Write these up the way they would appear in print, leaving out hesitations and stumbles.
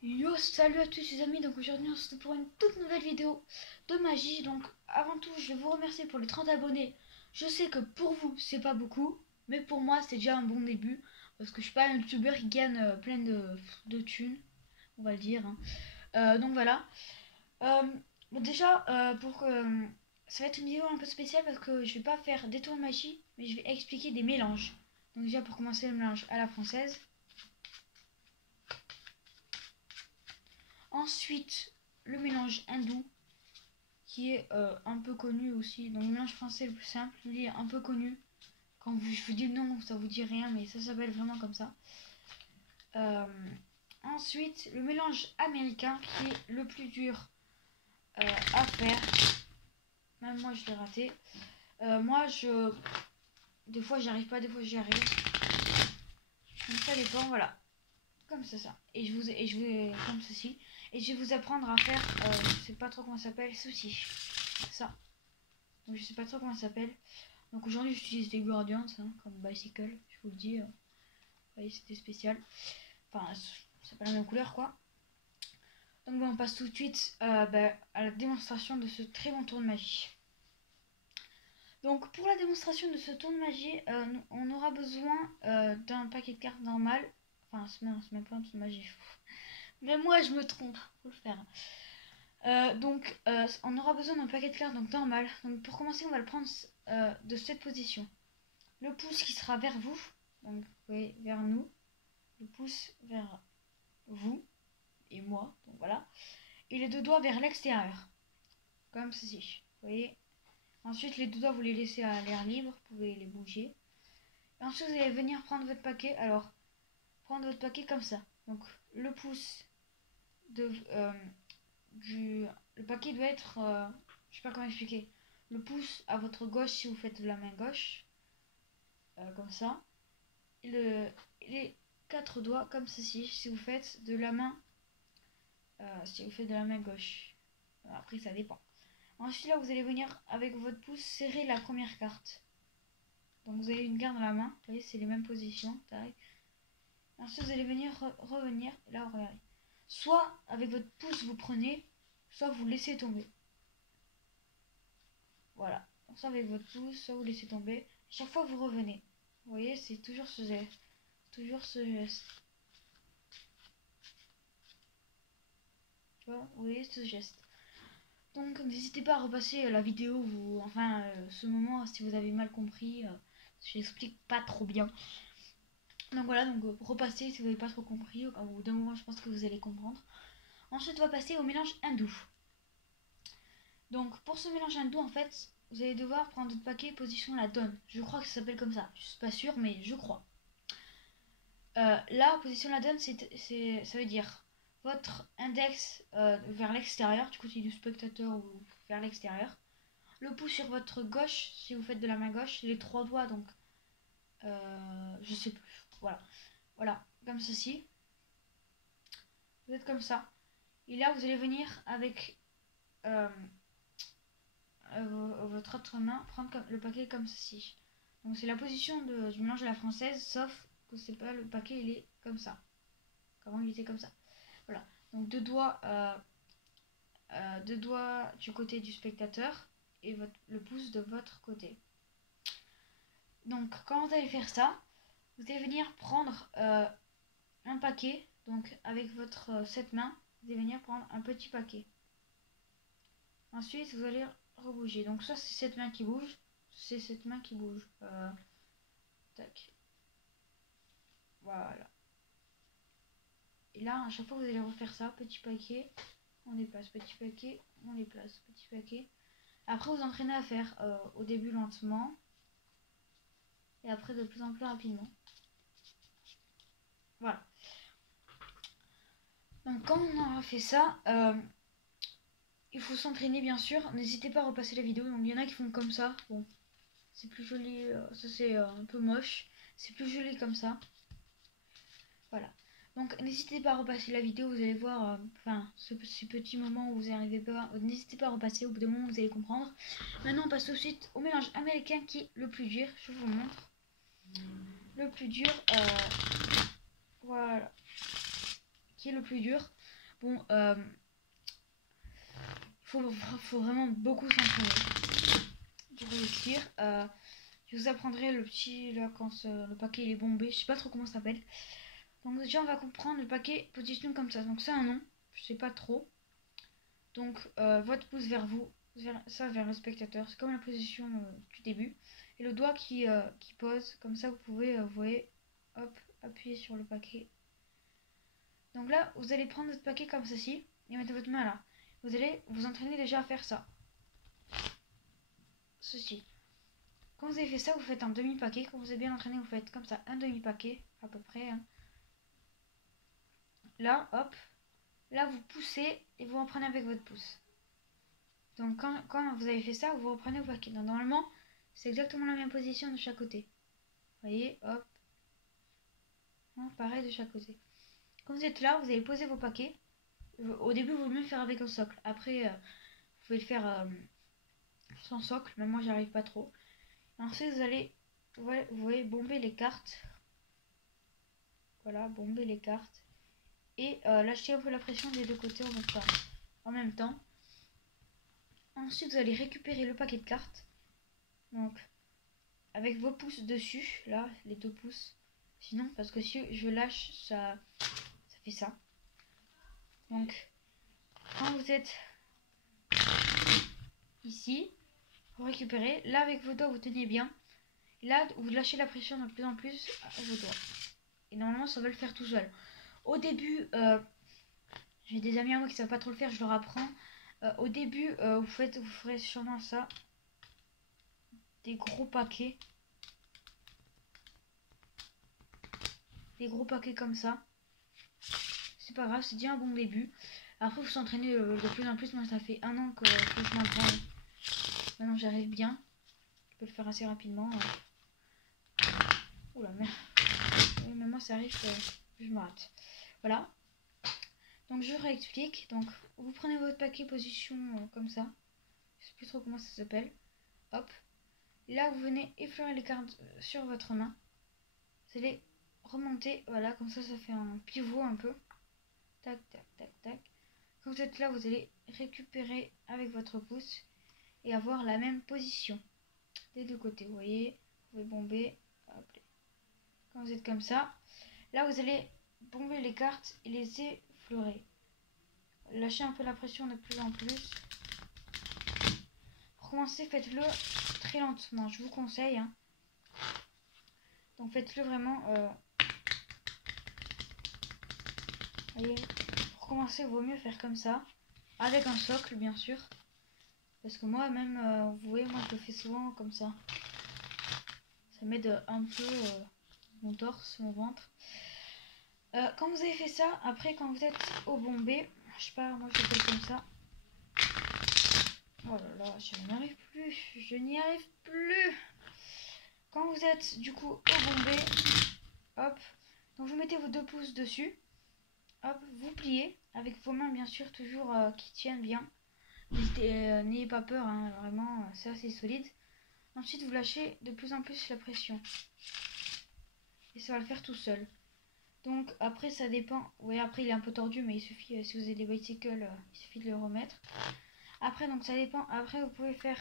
Yo, salut à tous les amis, donc aujourd'hui on se retrouve pour une toute nouvelle vidéo de magie. Donc avant tout je vais vous remercier pour les 30 abonnés. Je sais que pour vous c'est pas beaucoup, mais pour moi c'est déjà un bon début. Parce que je suis pas un youtubeur qui gagne plein de thunes, on va le dire hein. Donc voilà. Euh, bon, déjà ça va être une vidéo un peu spéciale parce que je vais pas faire des tours de magie, mais je vais expliquer des mélanges. Donc déjà pour commencer le mélange à la française. Ensuite, le mélange hindou, qui est un peu connu aussi. Donc le mélange français le plus simple, lui est un peu connu. Quand je vous dis le nom, ça vous dit rien, mais ça s'appelle vraiment comme ça. Euh, Ensuite, le mélange américain, qui est le plus dur à faire. Même moi, je l'ai raté. Des fois, j'y arrive pas, des fois, j'y arrive. Donc ça dépend, voilà. Comme ça. Et je vais comme ceci. Et je vais vous apprendre à faire, je sais pas trop comment ça s'appelle, ceci. Ça. Donc je sais pas trop comment ça s'appelle. Donc aujourd'hui j'utilise des Guardians hein, comme Bicycle, je vous le dis. Vous voyez c'était spécial. Enfin c'est pas la même couleur quoi. Donc bon, on passe tout de suite à la démonstration de ce très bon tour de magie. Donc pour la démonstration de ce tour de magie, on aura besoin d'un paquet de cartes normal. Enfin c'est même pas un tour de magie. Mais moi je me trompe, faut le faire. On aura besoin d'un paquet de cartes donc normal. Donc pour commencer on va le prendre de cette position. Le pouce qui sera vers vous, donc vous voyez vers nous, le pouce vers vous et moi, donc voilà, et les deux doigts vers l'extérieur, comme ceci, vous voyez. Ensuite les deux doigts vous les laissez à l'air libre, vous pouvez les bouger. Et ensuite vous allez venir prendre votre paquet, alors prendre votre paquet comme ça, donc le pouce de le paquet doit être, je sais pas comment expliquer, le pouce à votre gauche si vous faites de la main gauche, comme ça, et les quatre doigts comme ceci si vous faites de la main gauche. Après ça dépend. Ensuite là vous allez venir avec votre pouce serrer la première carte. Donc vous avez une carte dans la main, vous voyez c'est les mêmes positions. Ensuite vous allez venir revenir là regardez. Soit avec votre pouce vous prenez, soit vous laissez tomber. Voilà. Soit avec votre pouce, soit vous laissez tomber. Chaque fois vous revenez. Vous voyez c'est toujours ce geste. Toujours ce geste. Tu vois, vous voyez ce geste. Donc n'hésitez pas à repasser la vidéo, ce moment si vous avez mal compris, je n'explique pas trop bien. Donc voilà, repassez si vous n'avez pas trop compris, au bout d'un moment je pense que vous allez comprendre. Ensuite on va passer au mélange hindou. Donc pour ce mélange hindou en fait, vous allez devoir prendre votre paquet position la donne. Je crois que ça s'appelle comme ça, je suis pas sûre mais je crois. Là, position la donne, ça veut dire votre index vers l'extérieur, du côté du spectateur ou vers l'extérieur. Le pouce sur votre gauche, si vous faites de la main gauche, les trois doigts, donc je sais plus. Voilà, comme ceci. Vous êtes comme ça. Et là, vous allez venir avec votre autre main, prendre le paquet comme ceci. Donc c'est la position du mélange à la française, sauf que c'est pas le paquet, il est comme ça. Comment il était comme ça. Voilà. Donc deux doigts du côté du spectateur et le pouce de votre côté. Donc quand vous allez faire ça, vous allez venir prendre un paquet. Donc avec cette main, vous allez venir prendre un petit paquet. Ensuite, vous allez rebouger. Donc soit c'est cette main qui bouge, c'est cette main qui bouge. Tac. Voilà. Et là, à chaque fois, vous allez refaire ça. Petit paquet, on déplace. Petit paquet, on déplace. Petit paquet. Après, vous entraînez à faire au début lentement. Et après, de plus en plus rapidement. Voilà. Donc, quand on aura fait ça, il faut s'entraîner, bien sûr. N'hésitez pas à repasser la vidéo. Donc, il y en a qui font comme ça. Bon, c'est plus joli. Ça, c'est un peu moche. C'est plus joli comme ça. Voilà. Donc n'hésitez pas à repasser la vidéo, vous allez voir ce petit moment où vous n'y arrivez pas. N'hésitez pas à repasser, au bout d'un moment vous allez comprendre. Maintenant on passe tout de suite au mélange américain qui est le plus dur. Je vous montre. Le plus dur, voilà. Qui est le plus dur. Bon, faut vraiment beaucoup s'entraîner pour réussir. Je vous apprendrai le petit, là, quand le paquet il est bombé, je sais pas trop comment ça s'appelle. Donc déjà on va comprendre le paquet position comme ça. Donc c'est un nom, je sais pas trop. Donc votre pouce vers vous, vers le spectateur, c'est comme la position du début. Et le doigt qui pose, comme ça vous pouvez, vous voyez, hop, appuyer sur le paquet. Donc là, vous allez prendre votre paquet comme ceci et mettre votre main là. Vous allez vous entraîner déjà à faire ça. Ceci. Quand vous avez fait ça, vous faites un demi-paquet. Quand vous êtes bien entraîné, vous faites comme ça, un demi-paquet, à peu près. Hein. Là, hop. Là, vous poussez et vous reprenez avec votre pouce. Donc, quand vous avez fait ça, vous reprenez au paquet. Donc, normalement, c'est exactement la même position de chaque côté. Vous voyez, hop. Hein, pareil de chaque côté. Quand vous êtes là, vous allez poser vos paquets. Au début, vous mieux le faire avec un socle. Après, vous pouvez le faire sans socle. Mais moi, j'arrive pas trop. Ensuite, vous allez, vous voyez, bomber les cartes. Voilà, bomber les cartes. Et lâcher un peu la pression des deux côtés en même temps. Ensuite, vous allez récupérer le paquet de cartes. Donc, avec vos pouces dessus, là, les 2 pouces. Sinon, parce que si je lâche, ça fait ça. Donc, quand vous êtes ici, vous récupérez. Là, avec vos doigts, vous tenez bien. Et là, vous lâchez la pression de plus en plus à vos doigts. Et normalement, ça va le faire tout seul. Au début, j'ai des amis à moi qui savent pas trop le faire, je leur apprends. Au début, vous ferez sûrement ça. Des gros paquets. Des gros paquets comme ça. C'est pas grave, c'est déjà un bon début. Après, vous s'entraînez de plus en plus. Moi, ça fait 1 an que je m'apprends. Maintenant, j'arrive bien. Je peux le faire assez rapidement. Oula, merde. Mais moi, ça arrive que je me rate. Voilà. Donc, je réexplique. Donc, vous prenez votre paquet position comme ça. Je sais plus trop comment ça s'appelle. Hop. Là, vous venez effleurer les cartes sur votre main. Vous allez remonter. Voilà, comme ça fait un pivot un peu. Tac, tac, tac, tac. Quand vous êtes là, vous allez récupérer avec votre pouce et avoir la même position des deux côtés. Vous voyez, vous pouvez bomber. Hop. Quand vous êtes comme ça, là, vous allez bomber les cartes et les effleurer. Lâchez un peu la pression de plus en plus. Pour commencer, faites-le très lentement, je vous conseille. Hein. Donc faites-le vraiment. Voyez, pour commencer, il vaut mieux faire comme ça, avec un socle, bien sûr. Parce que moi, même, vous voyez, moi, je le fais souvent comme ça. Ça m'aide un peu mon torse, mon ventre. Quand vous avez fait ça, après, quand vous êtes au bombé, je sais pas, moi, je fais comme ça. Oh là là, je n'y arrive plus. Je n'y arrive plus. Quand vous êtes, du coup, au bombé, hop. Donc, vous mettez vos 2 pouces dessus. Hop, vous pliez avec vos mains, bien sûr, toujours qui tiennent bien. N'ayez pas peur, hein, vraiment, c'est assez solide. Ensuite, vous lâchez de plus en plus la pression. Et ça va le faire tout seul. Donc, après, ça dépend. Oui, après, il est un peu tordu, mais il suffit, si vous avez des bicycles, il suffit de le remettre. Après, donc, ça dépend. Après, vous pouvez faire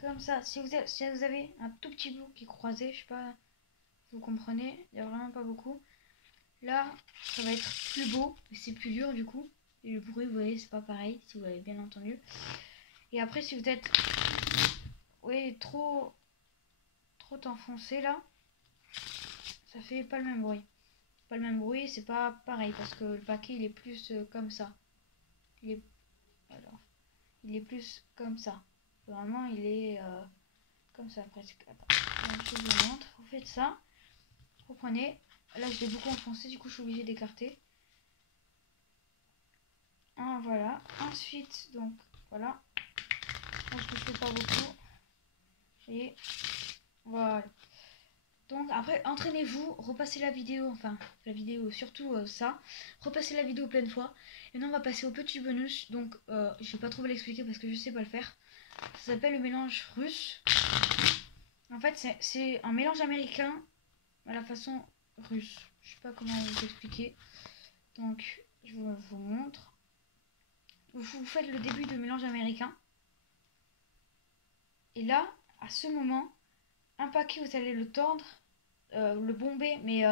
comme ça. Si vous avez un tout petit bout qui est croisé, je sais pas, vous comprenez, il n'y a vraiment pas beaucoup. Là, ça va être plus beau, mais c'est plus dur du coup. Et le bruit, vous voyez, c'est pas pareil, si vous l'avez bien entendu. Et après, si vous êtes trop enfoncé là, ça fait pas le même bruit. Pas le même bruit, c'est pas pareil parce que le paquet il est plus comme ça. Il est plus comme ça. Normalement, il est comme ça presque. Attends, je vous montre. Vous faites ça, vous prenez. Là, je l'ai beaucoup enfoncé, du coup, je suis obligée d'écarter. Ah, voilà. Ensuite, donc, voilà. Là, je ne fais pas beaucoup. Et voilà. Donc, après, entraînez-vous, repassez la vidéo, surtout ça. Repassez la vidéo plein de fois. Et maintenant, on va passer au petit bonus. Donc, je vais pas trop vous l'expliquer parce que je sais pas le faire. Ça s'appelle le mélange russe. En fait, c'est un mélange américain à la façon russe. Je sais pas comment vous expliquer. Donc, je vous montre. Vous faites le début de mélange américain. Et là, à ce moment, un paquet, vous allez le tendre, le bomber, mais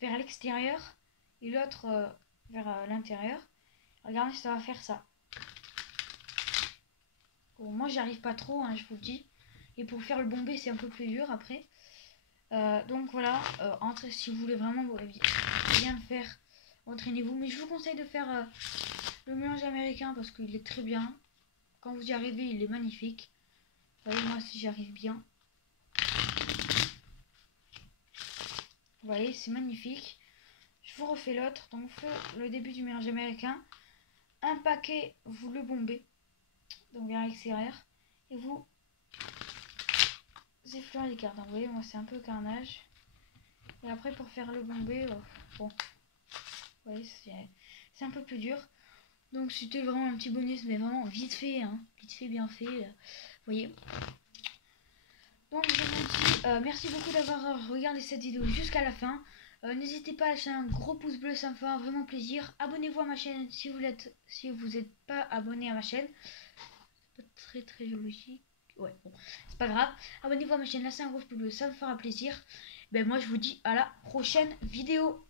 vers l'extérieur, et l'autre vers l'intérieur. Regardez, ça va faire ça. Bon, moi, j'y arrive pas trop, hein, je vous le dis. Et pour faire le bomber, c'est un peu plus dur après. Donc voilà, entrez, si vous voulez vraiment bien le faire, entraînez-vous. Mais je vous conseille de faire le mélange américain parce qu'il est très bien. Quand vous y arrivez, il est magnifique. Vous voyez, moi, si j'y arrive bien. Vous voyez, c'est magnifique. Je vous refais l'autre. Donc, le début du mélange américain. Un paquet, vous le bombez. Donc, vers l'extérieur. Et vous effleurez les cartes. Donc, vous voyez, moi, c'est un peu carnage. Et après, pour faire le bombé, bon. Vous voyez, c'est un peu plus dur. Donc, c'était vraiment un petit bonus, mais vraiment vite fait. Hein, vite fait, bien fait. Vous voyez. Donc, je vous dis merci beaucoup d'avoir regardé cette vidéo jusqu'à la fin. N'hésitez pas à lâcher un gros pouce bleu, ça me fera vraiment plaisir. Abonnez-vous à ma chaîne si vous n'êtes pas abonné à ma chaîne. C'est pas très logique. Ouais, bon, c'est pas grave. Abonnez-vous à ma chaîne, lâchez un gros pouce bleu, ça me fera plaisir. Ben moi je vous dis à la prochaine vidéo.